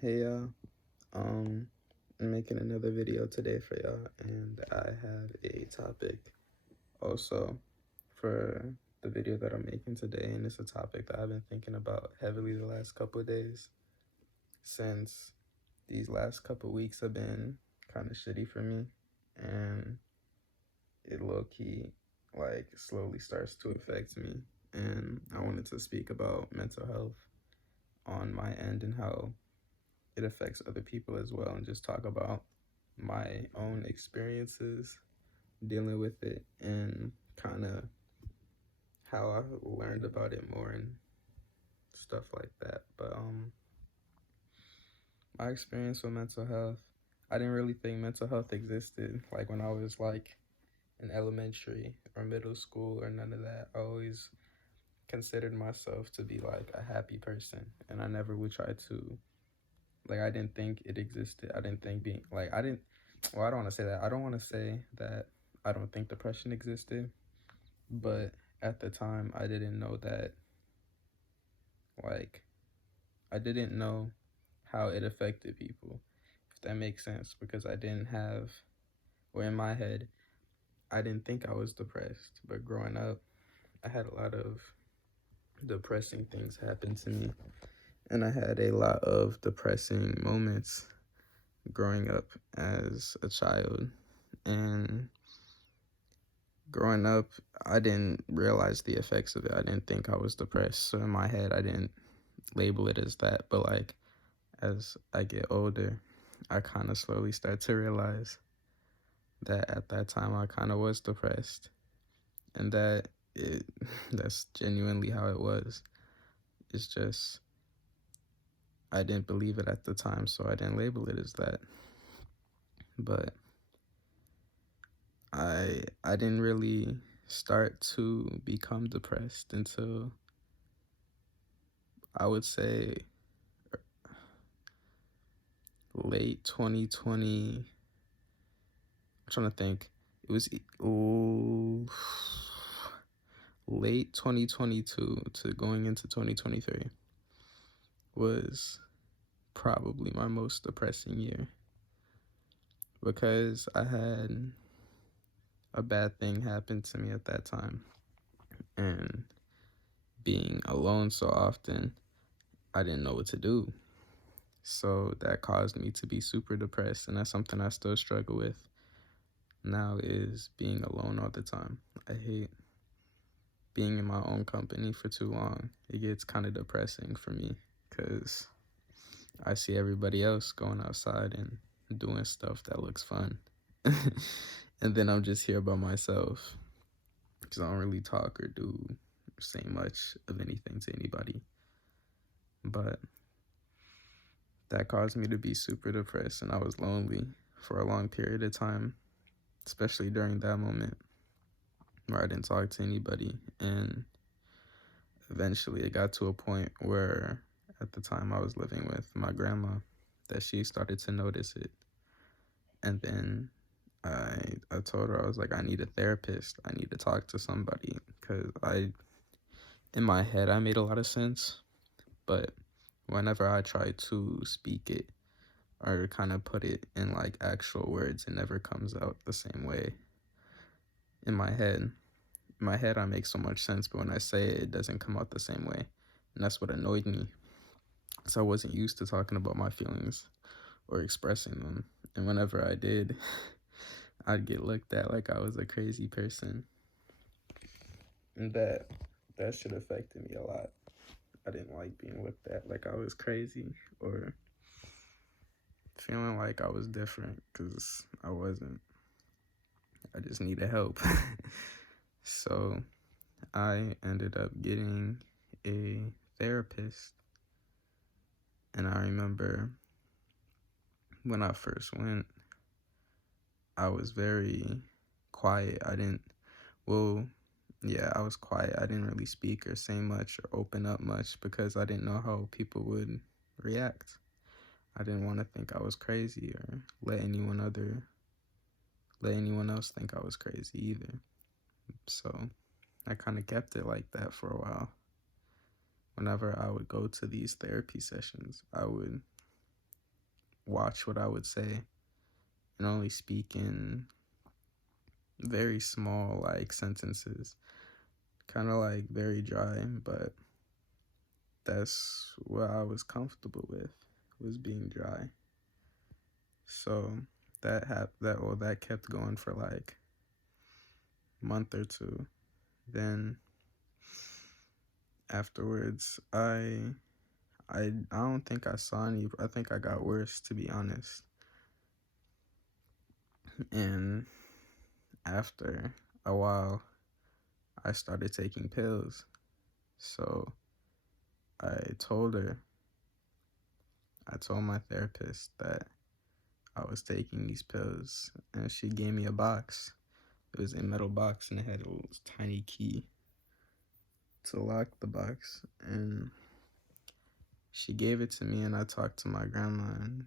Hey y'all, I'm making another video today for y'all, and I have a topic also for the video that I'm making today, and it's a topic that I've been thinking about heavily the last couple of days, since these last couple of weeks have been kind of shitty for me, and it low-key, like, slowly starts to affect me, and I wanted to speak about mental health on my end and how it affects other people as well, and just talk about my own experiences dealing with it and kind of how I learned about it more and stuff like that. But my experience with mental health, I didn't really think mental health existed like when I was like in elementary or middle school or none of that. I always considered myself to be like a happy person, and I never would try to, like, I didn't think it existed. I didn't think being like I didn't well, I don't want to say that. I don't want to say that I don't think depression existed, but at the time I didn't know that, like, I didn't know how it affected people, if that makes sense, because I didn't have, or in my head, I didn't think I was depressed. But growing up, I had a lot of depressing things happen to me, and I had a lot of depressing moments growing up as a child. And growing up, I didn't realize the effects of it. I didn't think I was depressed. So in my head, I didn't label it as that. But like as I get older, I kind of slowly start to realize that at that time I kind of was depressed, and that it that's genuinely how it was. It's just I didn't believe it at the time, so I didn't label it as that. But I didn't really start to become depressed until, I would say, late 2020. I'm trying to think. It was late 2022 to going into 2023 was probably my most depressing year, because I had a bad thing happen to me at that time, and being alone so often, I didn't know what to do. So that caused me to be super depressed, and that's something I still struggle with now, is being alone all the time. I hate being in my own company for too long. It gets kind of depressing for me because I see everybody else going outside and doing stuff that looks fun. And then I'm just here by myself because I don't really talk or do say much of anything to anybody. But that caused me to be super depressed, and I was lonely for a long period of time, especially during that moment where I didn't talk to anybody. And eventually it got to a point where, at the time I was living with my grandma, that she started to notice it. And then I told her, I was like, I need a therapist. I need to talk to somebody, because in my head, I made a lot of sense, but whenever I try to speak it or kind of put it in like actual words, it never comes out the same way. In my head, I make so much sense, but when I say it, it doesn't come out the same way. And that's what annoyed me. So I wasn't used to talking about my feelings or expressing them. And whenever I did, I'd get looked at like I was a crazy person. And that shit affected me a lot. I didn't like being looked at like I was crazy or feeling like I was different, because I wasn't. I just needed help. So I ended up getting a therapist. And I remember when I first went, I was very quiet. I was quiet. I didn't really speak or say much or open up much because I didn't know how people would react. I didn't want to think I was crazy or let anyone else think I was crazy either. So I kind of kept it like that for a while. Whenever I would go to these therapy sessions, I would watch what I would say and only speak in very small, like, sentences. Kind of like very dry, but that's what I was comfortable with, was being dry. So that kept going for like a month or two. Then afterwards, I don't think I saw any. I think I got worse, to be honest. And after a while, I started taking pills. So I told her, I told my therapist that I was taking these pills, and she gave me a box. It was a metal box, and it had a little tiny key to lock the box. And she gave it to me, and I talked to my grandma, and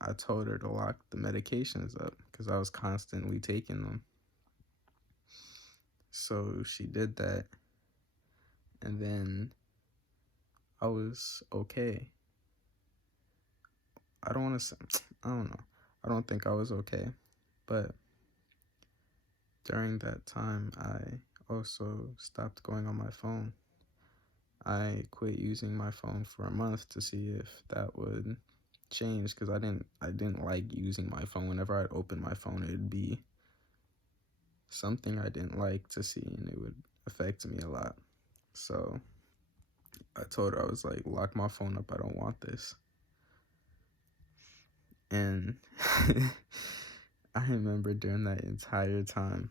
I told her to lock the medications up because I was constantly taking them. So she did that, and then I was okay. I don't want to say, I don't know. I don't think I was okay, but during that time, I also stopped going on my phone. I quit using my phone for a month to see if that would change, because I didn't like using my phone. Whenever I'd open my phone, it'd be something I didn't like to see, and it would affect me a lot. So I told her, I was like, lock my phone up, I don't want this. And I remember during that entire time,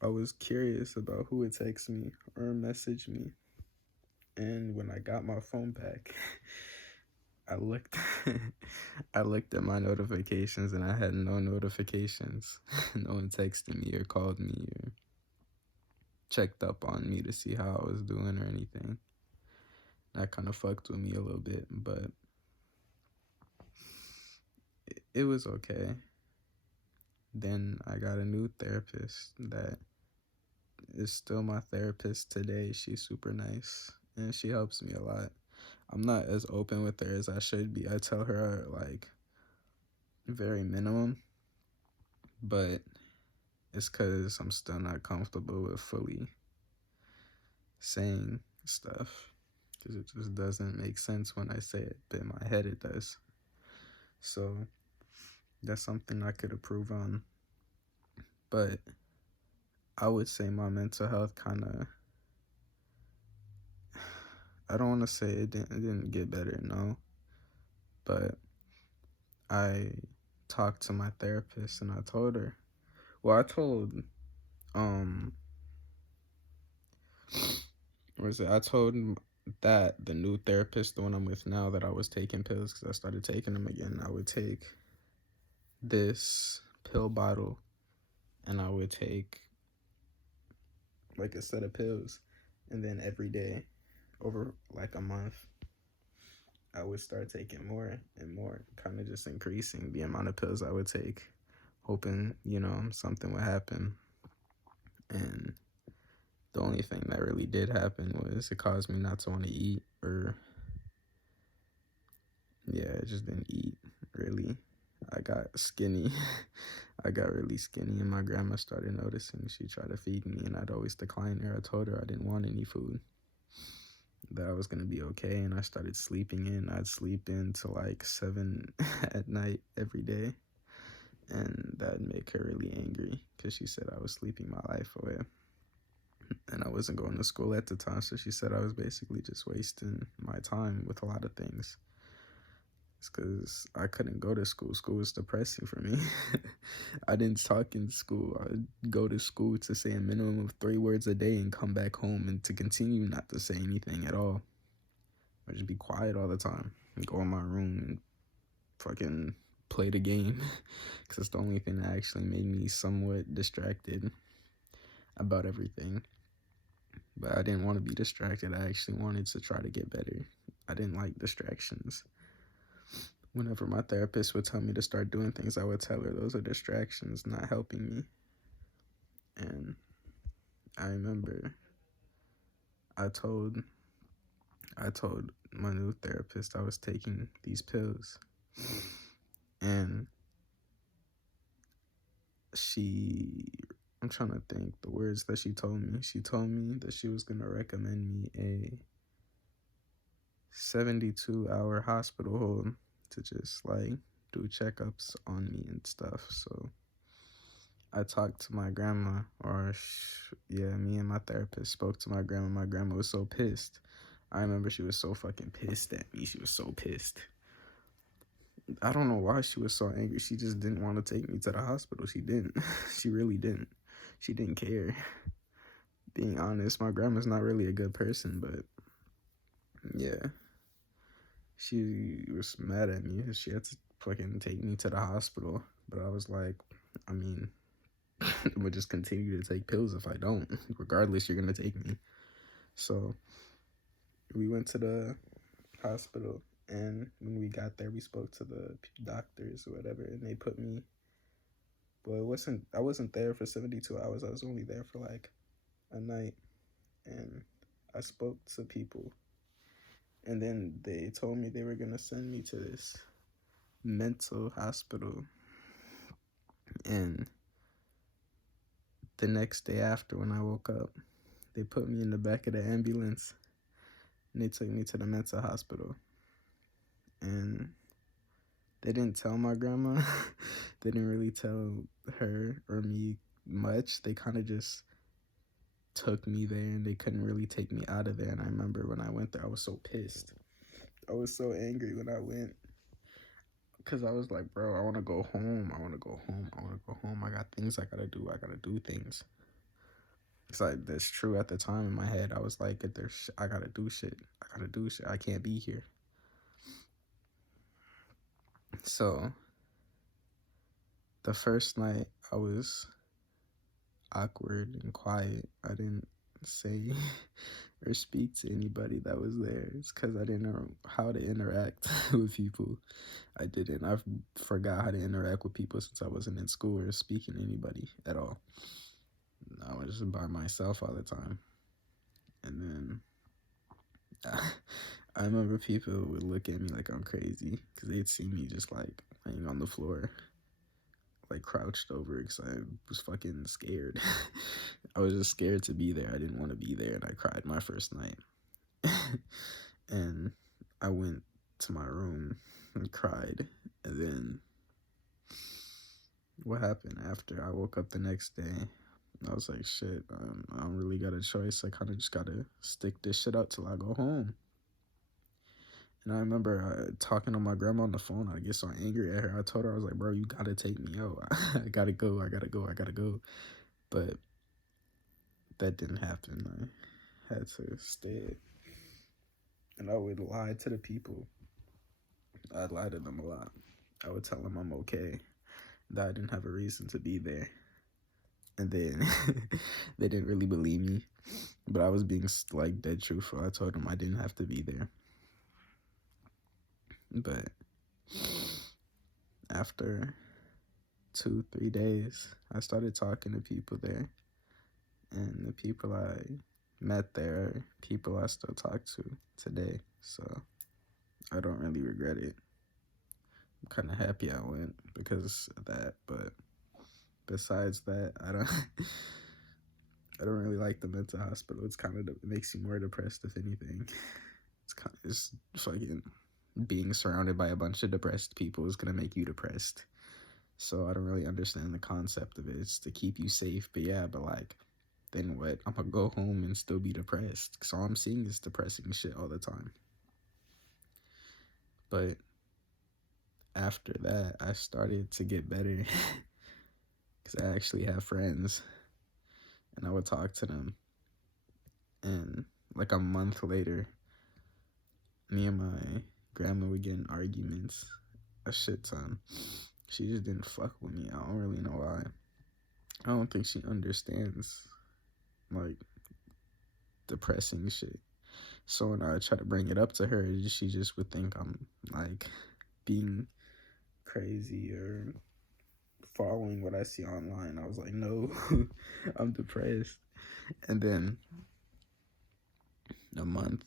I was curious about who would text me or message me. And when I got my phone back, I looked I looked at my notifications, and I had no notifications. No one texted me or called me or checked up on me to see how I was doing or anything. That kind of fucked with me a little bit, but it was okay. Then I got a new therapist that is still my therapist today. She's super nice, and she helps me a lot. I'm not as open with her as I should be. I tell her, like, very minimum, but it's because I'm still not comfortable with fully saying stuff, because it just doesn't make sense when I say it, but in my head it does. So that's something I could improve on. But I would say my mental health kind of, I don't want to say it didn't get better, no, but I talked to my therapist, and I told her, well, I told I told that the new therapist, the one I'm with now, that I was taking pills because I started taking them again. I would take this pill bottle, and I would take like a set of pills, and then every day over like a month, I would start taking more and more, kind of just increasing the amount of pills I would take, hoping, something would happen. And the only thing that really did happen was it caused me not to want to eat, or yeah, I just didn't eat, really. I got skinny. I got really skinny, and my grandma started noticing. She tried to feed me, and I'd always decline her. I told her I didn't want any food, that I was going to be okay, and I started sleeping in. I'd sleep in till like 7 at night every day, and that'd make her really angry because she said I was sleeping my life away, and I wasn't going to school at the time, so she said I was basically just wasting my time with a lot of things. It's because I couldn't go to school. School was depressing for me. I didn't talk in school. I'd go to school to say a minimum of 3 words a day and come back home and to continue not to say anything at all. I'd just be quiet all the time and go in my room and fucking play the game, because it's the only thing that actually made me somewhat distracted about everything. But I didn't want to be distracted. I actually wanted to try to get better. I didn't like distractions. Whenever my therapist would tell me to start doing things, I would tell her those are distractions, not helping me. And I remember I told my new therapist I was taking these pills. And I'm trying to think the words that she told me. She told me that she was going to recommend me a 72-hour hospital hold to just like do checkups on me and stuff. So I talked to my grandma, me and my therapist spoke to my grandma. My grandma was so pissed. I remember she was so fucking pissed at me. She was so pissed. I don't know why she was so angry. She just didn't want to take me to the hospital. She didn't. She really didn't. She didn't care. Being honest, my grandma's not really a good person, but yeah. She was mad at me. She had to fucking take me to the hospital. But I was like, I mean, I'm gonna just continue to take pills if I don't. Regardless, you're gonna take me. So we went to the hospital, and when we got there, we spoke to the doctors or whatever, and they put me. Well, I wasn't there for 72 hours. I was only there for like a night, and I spoke to people, and then they told me they were gonna send me to this mental hospital. And the next day after, when I woke up, they put me in the back of the ambulance, and they took me to the mental hospital. And they didn't tell my grandma. They didn't really tell her or me much. They kind of just took me there, and they couldn't really take me out of there. And I remember when I went there, I was so pissed. I was so angry when I went, because I was like, bro, I want to go home. I want to go home. I want to go home. I got things I got to do. I got to do things. It's like, that's true at the time in my head. I was like, I got to do shit. I got to do shit. I can't be here. So the first night, I was awkward and quiet. I didn't say or speak to anybody that was there. It's because I didn't know how to interact with people. I forgot how to interact with people since I wasn't in school or speaking to anybody at all. I was just by myself all the time. And then I remember people would look at me like I'm crazy because they'd see me just like laying on the floor, like crouched over, because I was fucking scared. I was just scared to be there. I didn't want to be there, and I cried my first night. And I went to my room and cried. And then what happened after I woke up the next day, I was like, shit, I don't really got a choice. I kind of just got to stick this shit out till I go home. And I remember talking to my grandma on the phone. I get so angry at her. I told her, I was like, bro, you got to take me out. I got to go. I got to go. I got to go. But that didn't happen. I had to stay. And I would lie to the people. I'd lie to them a lot. I would tell them I'm okay, that I didn't have a reason to be there. And then they didn't really believe me. But I was being like dead truthful. I told them I didn't have to be there. But after 2-3 days, I started talking to people there. And the people I met there are people I still talk to today. So I don't really regret it. I'm kind of happy I went because of that. But besides that, I don't really like the mental hospital. It's kind of, it makes you more depressed, if anything. It's fucking being surrounded by a bunch of depressed people is going to make you depressed. So I don't really understand the concept of it. It's to keep you safe. But yeah, but like, then what? I'm going to go home and still be depressed. Because all I'm seeing is depressing shit all the time. But after that, I started to get better. Because I actually have friends. And I would talk to them. And like a month later, me and my grandma would get in arguments a shit ton. She just didn't fuck with me. I don't really know why. I don't think she understands, like, depressing shit. So when I try to bring it up to her, she just would think I'm, like, being crazy or following what I see online. I was like, no, I'm depressed. And then a month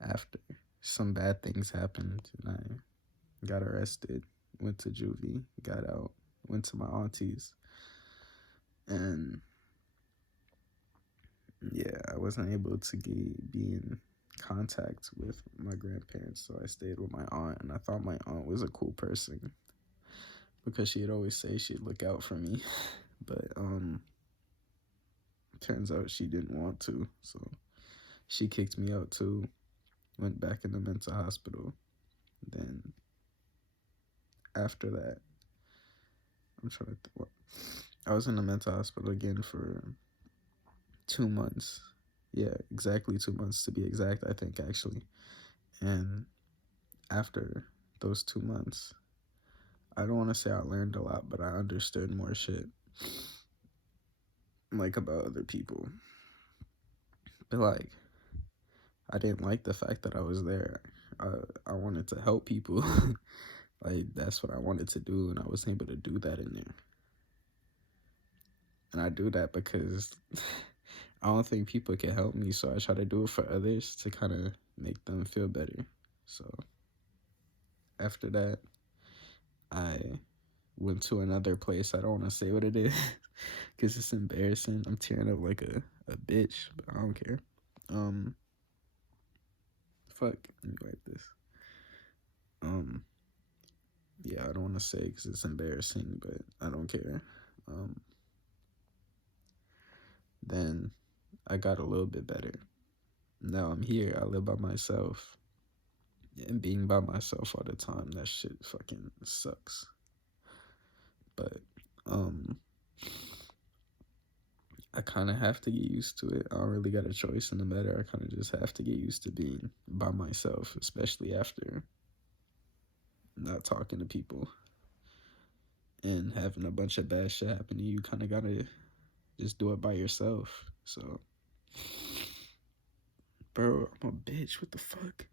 after, some bad things happened, and I got arrested. went to juvie, got out, went to my auntie's, and yeah, I wasn't able to be in contact with my grandparents, so I stayed with my aunt, and I thought my aunt was a cool person because she'd always say she'd look out for me, but turns out she didn't want to, so she kicked me out too. Went back in the mental hospital. Then after that, I'm trying to what I was in the mental hospital again for 2 months. Yeah, exactly 2 months to be exact, I think, actually. And after those 2 months, I don't want to say I learned a lot, but I understood more shit, like about other people. But like, I didn't like the fact that I was there. I wanted to help people. Like, that's what I wanted to do, and I was able to do that in there. And I do that because I don't think people can help me, so I try to do it for others to kind of make them feel better. So after that, I went to another place. I don't want to say what it is because it's embarrassing. I'm tearing up like a bitch, but I don't care. Fuck, let me wipe this. Yeah, I don't want to say because it's embarrassing, but I don't care. Then I got a little bit better. Now I'm here. I live by myself. And being by myself all the time, that shit fucking sucks. But I kind of have to get used to it. I don't really got a choice in the matter. I kind of just have to get used to being by myself, especially after not talking to people and having a bunch of bad shit happen to you. You kind of gotta just do it by yourself. So, bro, I'm a bitch. What the fuck?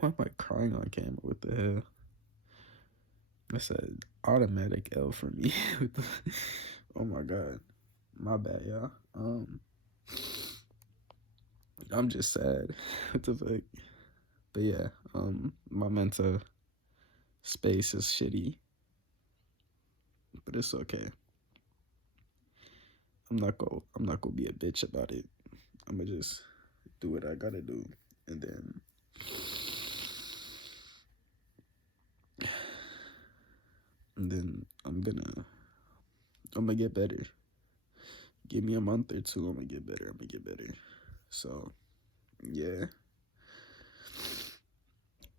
Why am I crying on camera? What the hell? That's an automatic L for me. Oh my god. My bad, y'all. I'm just sad. What the fuck? But yeah, my mental space is shitty. But it's okay. I'm not gonna be a bitch about it. I'm gonna just do what I gotta do. And then I'm gonna get better. Give me a month or two, I'm gonna get better. So yeah.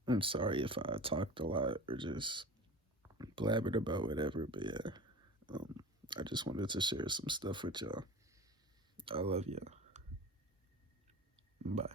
I'm sorry if I talked a lot or just blabbered about whatever, but yeah. I just wanted to share some stuff with y'all. I love y'all. Bye.